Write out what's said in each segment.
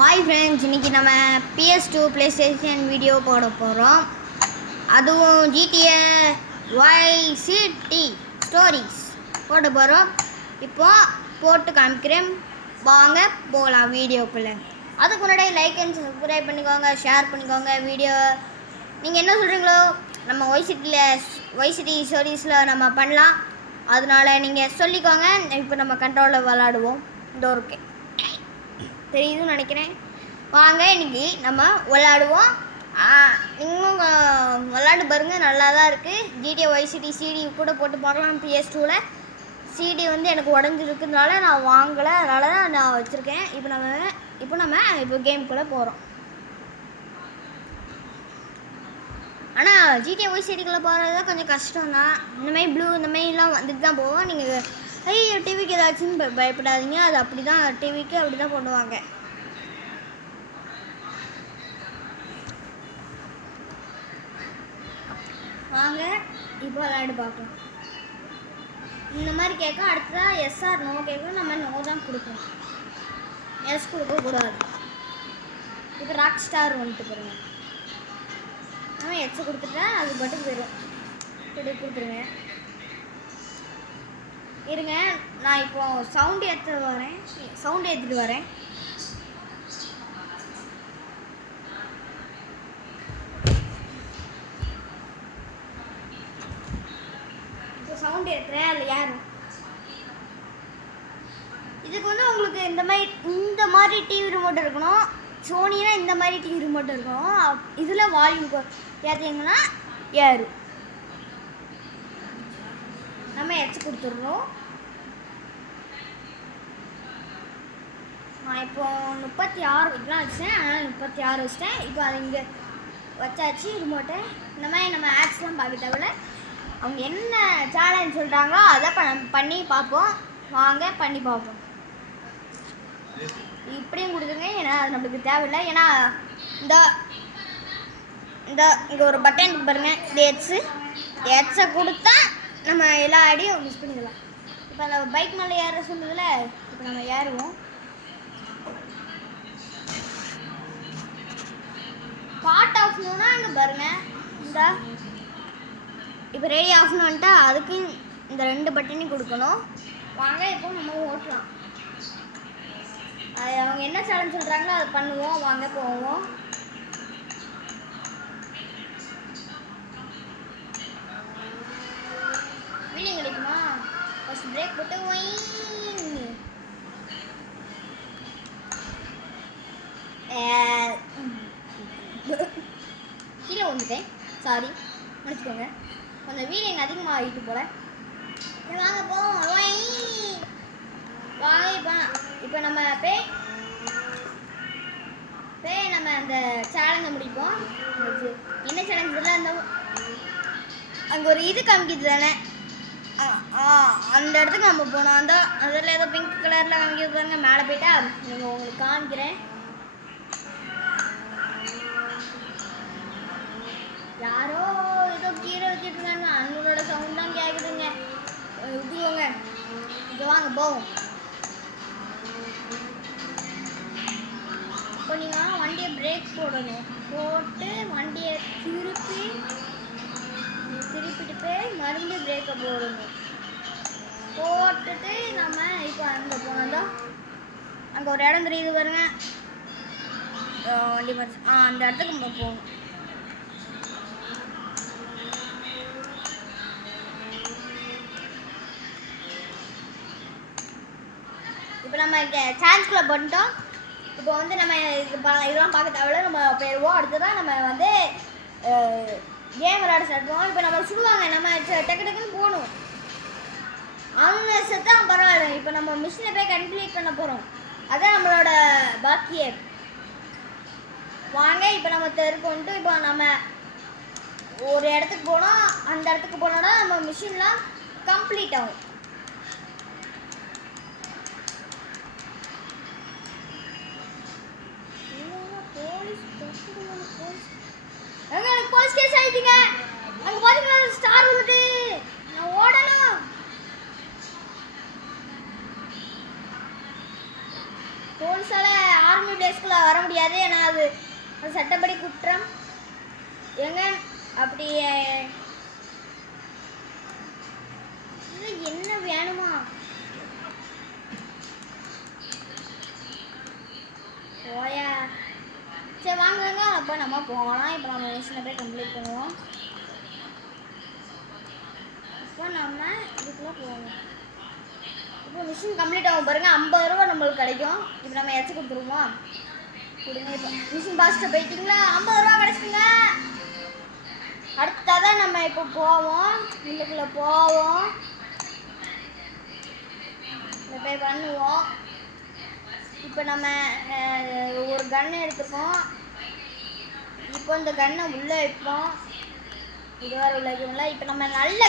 Hi friends, இன்றைக்கி நம்ம PS2 PlayStation video போட போகிறோம். அதுவும் GTA Vice City ஸ்டோரிஸ் போட போகிறோம். இப்போது போட்டு காமிக்கிறேன், வாங்க போகலாம் வீடியோக்குள்ளே. அதுக்கு முன்னாடி லைக் அண்ட் சப்ஸ்கிரைப் பண்ணிக்கோங்க, ஷேர் பண்ணிக்கோங்க வீடியோ. நீங்கள் என்ன சொல்கிறீங்களோ நம்ம Vice City ஸ்டோரிஸில் நம்ம பண்ணலாம். அதனால் நீங்கள் சொல்லிக்கோங்க. இப்போ நம்ம கண்ட்ரோலில் விளாடுவோம். இந்த ஒரு தெரியுதுன்னு நினைக்கிறேன். வாங்க இன்னைக்கு நம்ம விளாடுவோம். இன்னும் விளாடு பாருங்கள், நல்லா தான் இருக்குது. GTA Vice City CD கூட போட்டு பார்க்கலாம். PS2வில் CD வந்து எனக்கு உடஞ்சிருக்குனால நான் வாங்கலை, அதனால தான் நான் வச்சுருக்கேன். இப்போ நம்ம கேமுக்குள்ளே போகிறோம். ஆனால் GTA Vice Cityக்குள்ளே போகிறது தான் கொஞ்சம் கஷ்டம் தான். இந்தமாதிரி ப்ளூ இந்தமாதிரிலாம் வந்துட்டு தான் போவோம். நீங்கள் டிவிக்கு ஏதாச்சும் பயப்படாதீங்க, அது அப்படி தான், டிவிக்கு அப்படி தான் பண்ணுவாங்க. வாங்க இப்போ விளையாடு பார்க்கலாம். இந்த மாதிரி கேட்க அடுத்ததாக எஸ்ஆர் நோ கேட்கும். நம்ம நோ தான் கொடுக்கணும், எஸ் கொடுக்கக்கூடாது. இப்போ ராக் ஸ்டார் வந்துட்டு போகிறோங்க. நம்ம எக்ஸை கொடுத்துட்டா அது பாட்டுக்கு போயிடும். கொடுத்துருங்க. இருங்க, நான் இப்போ சவுண்டு ஏற்றிட்டு வரேன். இப்போ சவுண்டு ஏற்றுறேன். அதில் யாரும் இதுக்கு வந்து உங்களுக்கு இந்த மாதிரி டிவி ரிமோட் இருக்கணும். சோனினா இந்த மாதிரி டிவி ரிமோட் இருக்கணும். இதில் வால்யூம் ஏற்றிங்கன்னா ஏறும். நம்ம எச்சு கொடுத்துட்றோம். நான் இப்போ 36 வைக்கலாம் வச்சேன், அதனால் 36 வச்சிட்டேன். இப்போ அதை இங்கே வச்சாச்சு ரிமோட்டை. இந்த மாதிரி நம்ம ஆட்ஸ்லாம் பார்க்க தேவையில்ல. அவங்க என்ன சேலஞ்ச் சொல்கிறாங்களோ அதை பண்ணி பார்ப்போம். வாங்க பண்ணி பார்ப்போம். இப்படியும் கொடுத்துருங்க, ஏன்னா அது நம்மளுக்கு தேவையில்லை. ஏன்னா இங்கே ஒரு பட்டன் பாருங்கள், இந்த எட்ஸை கொடுத்தா நம்ம எல்லா ஐடியும் மிஸ் பண்ணிடலாம். இப்போ அந்த பைக் மேலே ஏற சொன்னதில் இப்போ நம்ம ஏறுவோம். பாட் ஆஃப்னா இங்கே பாருங்கள், இப்போ ரெடி ஆஃப்னு வந்துட்டா அதுக்கு இந்த 2 பட்டனையும் கொடுக்கணும். வாங்க இப்போ நம்ம ஓட்டலாம். அது அவங்க என்ன சேலஞ்ச் சொல்கிறாங்களோ அதை பண்ணுவோம். வாங்க போவோம். வீலிங் கிடைக்குமா? ஃபர்ஸ்ட் பிரேக் போட்டு கீழே வந்துட்டேன், சாரி முடிச்சுக்கோங்க. கொஞ்சம் வீலிங் அதிகமாக ஆகிட்டு போல. வாங்க போவோம். வாங்க இப்போ நம்ம நம்ம அந்த சேலஞ்சை முடிப்போம். என்ன சேலஞ்ச் இதெல்லாம் அந்த அங்கே ஒரு இது காமிக்கிது தானே, அந்த இடத்துக்கு நம்ம போனோம். அதில் ஏதோ பிங்க் கலரில் காமிக்கிறது பாருங்க. மேலே போயிட்டா நீங்கள் உங்களுக்கு காமிக்கிறேன். யாரோ ஏதோ கீரை வச்சுட்டு இருக்காங்க, அவங்களோட சவுண்ட் தான் கேட்குதுங்க. விட்டுவோங்க, இங்கே வாங்க போவோம். இப்போ நீங்கள் வண்டியை பிரேக் போடணும். போட்டு வண்டியை திருப்பிட்டு போய் மறுபடியும் பிரேக்கை போடணும். போட்டுட்டு நம்ம இப்போ அங்கே போனோம். அங்கே ஒரு இடம் தெரியுது பாருங்க, வண்டி பஸ். அந்த இடத்துக்கு நம்ம போகணும். இப்போ நம்ம இங்கே சான்ஸ்குள்ளே பண்ணிட்டோம். இப்போ வந்து நம்ம இதெல்லாம் பார்க்க தேவையில்ல, நம்ம போயிடுவோம். அடுத்ததான் நம்ம வந்து கேம் விளையாட ஸ்டார்ட் பண்ணுவோம். இப்போ நம்ம சுடுவாங்க, நம்ம டக்கு டக்குன்னு போகணும். அவங்க செத்தான் பரவாயில்ல. இப்போ நம்ம மிஷினை போய் கம்ப்ளீட் பண்ண போகிறோம். அதான் நம்மளோட பாக்கியே. வாங்க இப்போ நம்ம தெருக்கு வந்துட்டு இப்போ நம்ம ஒரு இடத்துக்கு போனோம். அந்த இடத்துக்கு போனோன்னா நம்ம மிஷின்லாம் கம்ப்ளீட் ஆகும். எனக்கு போலீஸ் கேஸ் ஆயிடுங்க. அங்கே பார்த்தீங்களா ஸ்டார் வந்துட்டு, நான் ஓடணும். போலீஸால ஆர்மி டேஸ்க்கு பிளேஸ்க்குள்ள வர முடியாது, ஏன்னா அது சட்டப்படி குற்றம். ஏங்க அப்படி என்ன வேணுமா? ஓயா சரி வாங்குங்க. அப்போ நம்ம போகலாம். இப்போ நம்ம மிஷினை போய் கம்ப்ளீட் பண்ணுவோம். இப்போ நம்ம இதுக்குள்ளே போவோம். இப்போ மிஷின் கம்ப்ளீட் ஆகும் பாருங்க, 50 ரூபா நம்மளுக்கு கிடைக்கும். இப்போ நம்ம எச்சு கொடுத்துருவோம். கொடுங்க. இப்போ மிஷின் பாஸ்ட்டு போயிட்டீங்களா? 50 ரூபா கிடைச்சிங்க. அடுத்ததான் நம்ம இப்போ போவோம், உள்ளுக்குள்ளே போவோம், இதை போய் பண்ணுவோம். இப்போ நம்ம ஒரு கன்று எடுத்துப்போம். இப்போ இந்த கன்னை உள்ளே வைப்போம். இதுவரை உள்ள வைக்கல. இப்போ நம்ம நல்ல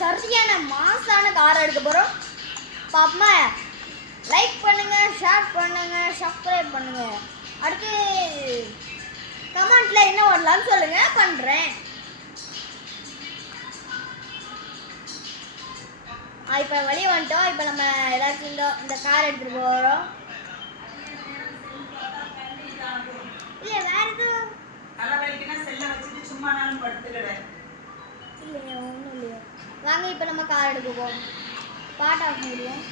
சரியான மாசான கார் எடுக்க போகிறோம். பாப்பா லைக் பண்ணுங்க, ஷேர் பண்ணுங்க, சப்ஸ்கிரைப் பண்ணுங்க. அடுத்து கமெண்ட்ல என்ன வரலாம்னு சொல்லுங்க, பண்றேன். இப்போ வெளியே வந்துட்டோம். இப்போ நம்ம எல்லாத்தையும் இந்த கார் எடுத்துட்டு போகிறோம். இல்ல வேற எதுவும் இல்லையா? ஒன்றும் இல்லையா? வாங்க இப்போ நம்ம கார் எடுக்க போவோம். பாட்டு ஆஃப் பண்ணிடுவோம்.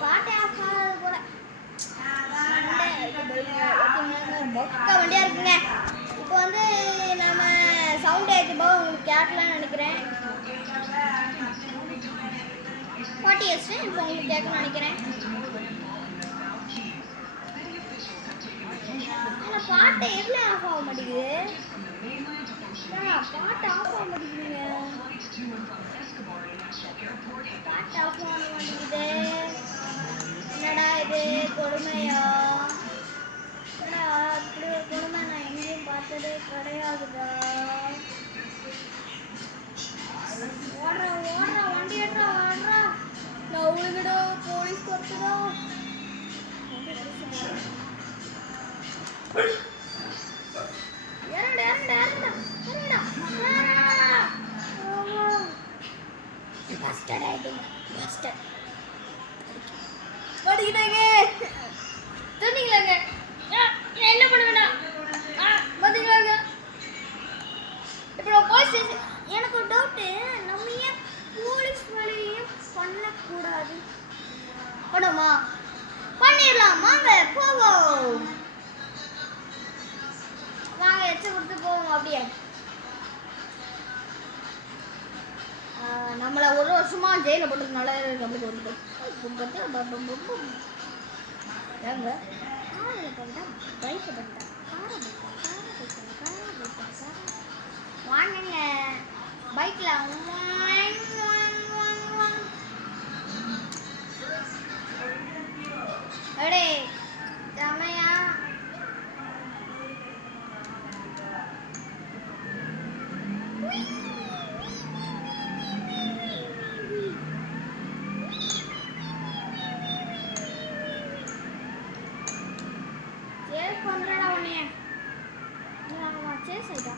பாட்டை ஆஃப் ஆகாது போல. மொக்க வண்டியா இருக்குங்க. இப்போ வந்து நம்ம சவுண்ட் ஏற்றி போக உங்களுக்கு கேட்கலான்னு நினைக்கிறேன். பாட்டி வச்சுட்டு இப்போ உங்களுக்கு கேட்கணும்னு நினைக்கிறேன். ஆனால் பாட்டை எவ்வளோ ஆஃப் ஆக மாட்டேங்குது? பாட்டு ஆஃப் ஆக மாட்டேங்குதுங்க. பாட்டு ஆஃப் ஆக மாட்டேங்குது. என்னடா இது கொடுமையா? என்னடா அப்படி ஒரு கொடுமை நான் எங்கேயும் பார்த்ததே கிடையாதுடா. ஓடுறா ஓடுறா வண்டி ஏற்றா ஓடுறா. நான் உழுகுடா, போலீஸ் கொடுத்துடா. இறங்கடா இறங்கடா இறங்கடா இறங்கடா. பஸ்டட் ஆயிட்டீங்க. பஸ்டட் படிக்கிட்டாங்க. சொன்னீங்களாங்க என்ன பண்ணுவேண்ணா? பார்த்தீங்களாங்க. இப்போ போலீஸ் ஸ்டேஷன். எனக்கு ஒரு டவுட்டு, நம்ம ஏன் போலீஸ் வேலையும் பண்ணக்கூடாது? பண்ணுமா? பண்ணிடலாம். வாங்க போவோம். வாங்க எச்ச கொடுத்து போவோம். அப்படியே நம்மளை ஒரு வருஷமா ஜெயிலில் போட்டதுனால நம்மளுக்கு வந்துட்டு ஏங்க பைக்கை பண்ணிட்டா வாங்குங்க பைக்கில். அடே செமையா பண்றடா உன்னைய. சேஸ் ஆயிட்டா.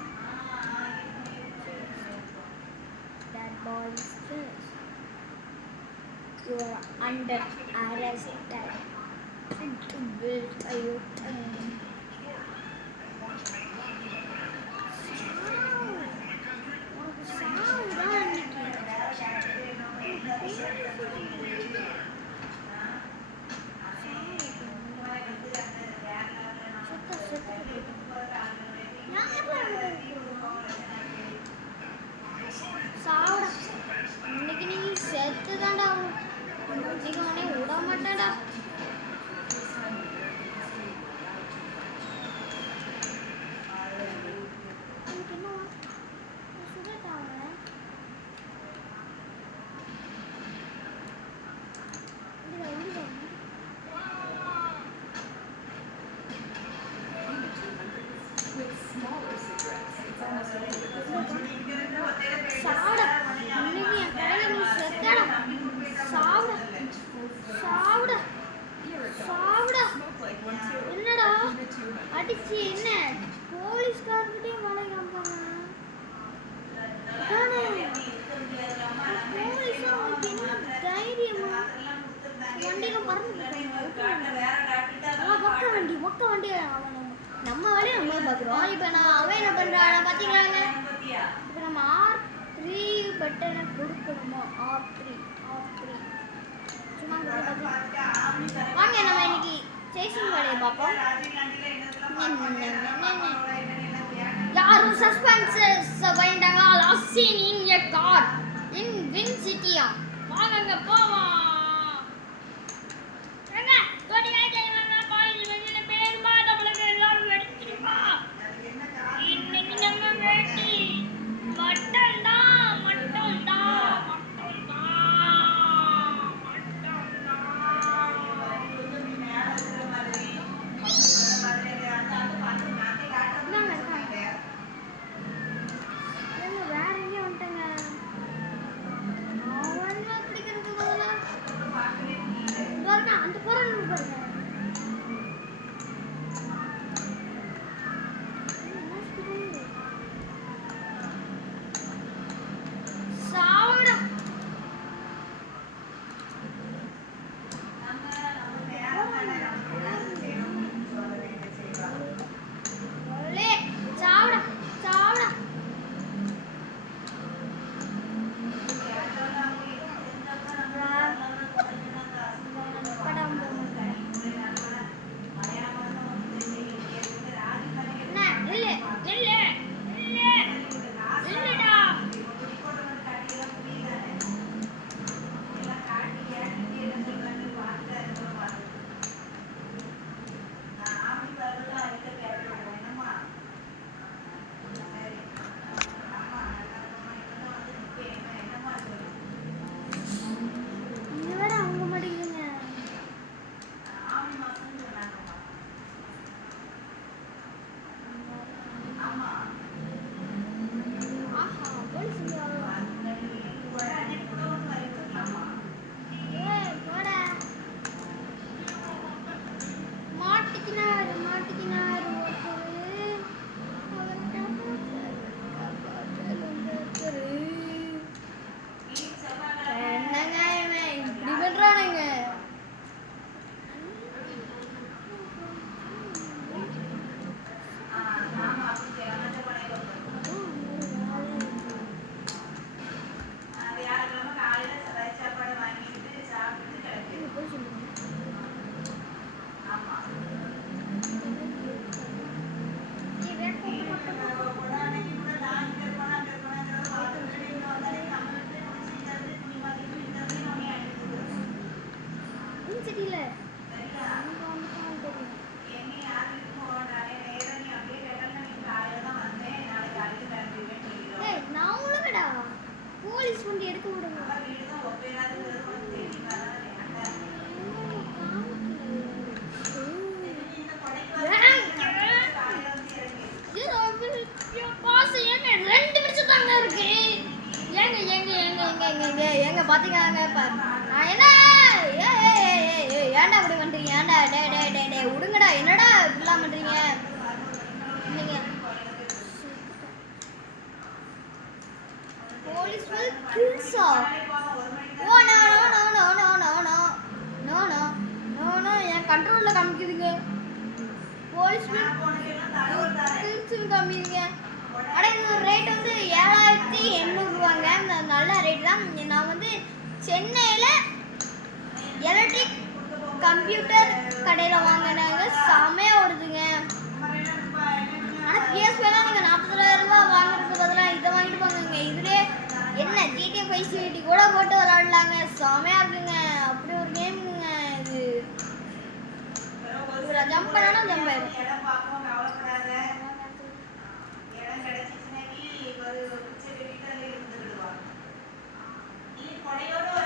That boy is chase. You are under arrest. Into build a U-turn. இன்னைக்கு நீ செத்து தான்டா. இன்னைக்கு உடனே விட மாட்டேன்டா. சாவுடா. இன்னைக்கு என் கையில நீ செத்தடா. சாவுடா. சாவுடா. சாவுடா. என்னடா அடிச்சு என்ன போலீஸ்காரர்கிட்டயே வேலை காமிப்பாங்க. போலீஸா உனக்கு என்ன தைரியமா? வண்டியில மறந்து மொக்க வண்டி அவன் நம்ம வேலையை நம்ம பார்க்குறோம். இப்போ அவன் என்ன பண்ணுறான் பார்த்தீங்களாங்க? இப்போ நம்ம R3 பட்டனை கொடுக்கணுமோ? R3 சும்மா வாங்க நம்ம இன்னைக்கு சேசிங் வேலையை பார்ப்போம். யாரும் சஸ்பென்சஸ் பயந்தாங்களா? Last scene in a car in win சிட்டியா? வாங்க போவோம். போலீஸ் வண்டி எடுக்க விடுங்க. எங்க பாத்தீங்க ஏன்டா அப்படி பண்றீங்க? ஏன்டா டே விடுங்கடா. என்னடா இப்படிலாம் பண்றீங்க? Police will kill sir. Oh no. என் கண்ட்ரோல்ல காமிக்குதுங்க. Police will kill காமிக்குதுங்க. அட இந்த ரேட் வந்து 7800 ரூபாங்க. நல்ல ரேட் தான். நான் வந்து சென்னையில எலக்ட்ரிக் கம்ப்யூட்டர் கடையில வாங்கினாங்க. செமையா ஓடுதுங்க. ஆனால் பிஎஸ்பிலாம் நீங்கள் 40,000 ரூபாய் வாங்குறதுக்கு பதிலாக இதை வாங்கிட்டு போங்க. இதுலேயே என்ன GTA 5 சிட்டி கூட போட்டு விளாடலாங்க. செமையாக இருக்குங்க. அப்படி ஒரு கேமுங்க இது. இதில் ஜம்ப் பண்ணனா ஜம்ப் ஆயிடும்.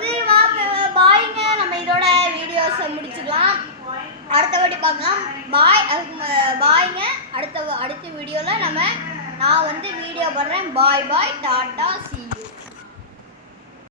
சரி வாங்க பாய்ங்க. நம்ம இதோட வீடியோஸை முடிச்சுக்கலாம். அடுத்த வாட்டி பார்க்கலாம். பாய்ங்க. அடுத்த வீடியோவில் நான் வந்து வீடியோ போடுறேன். பாய் டாட்டா.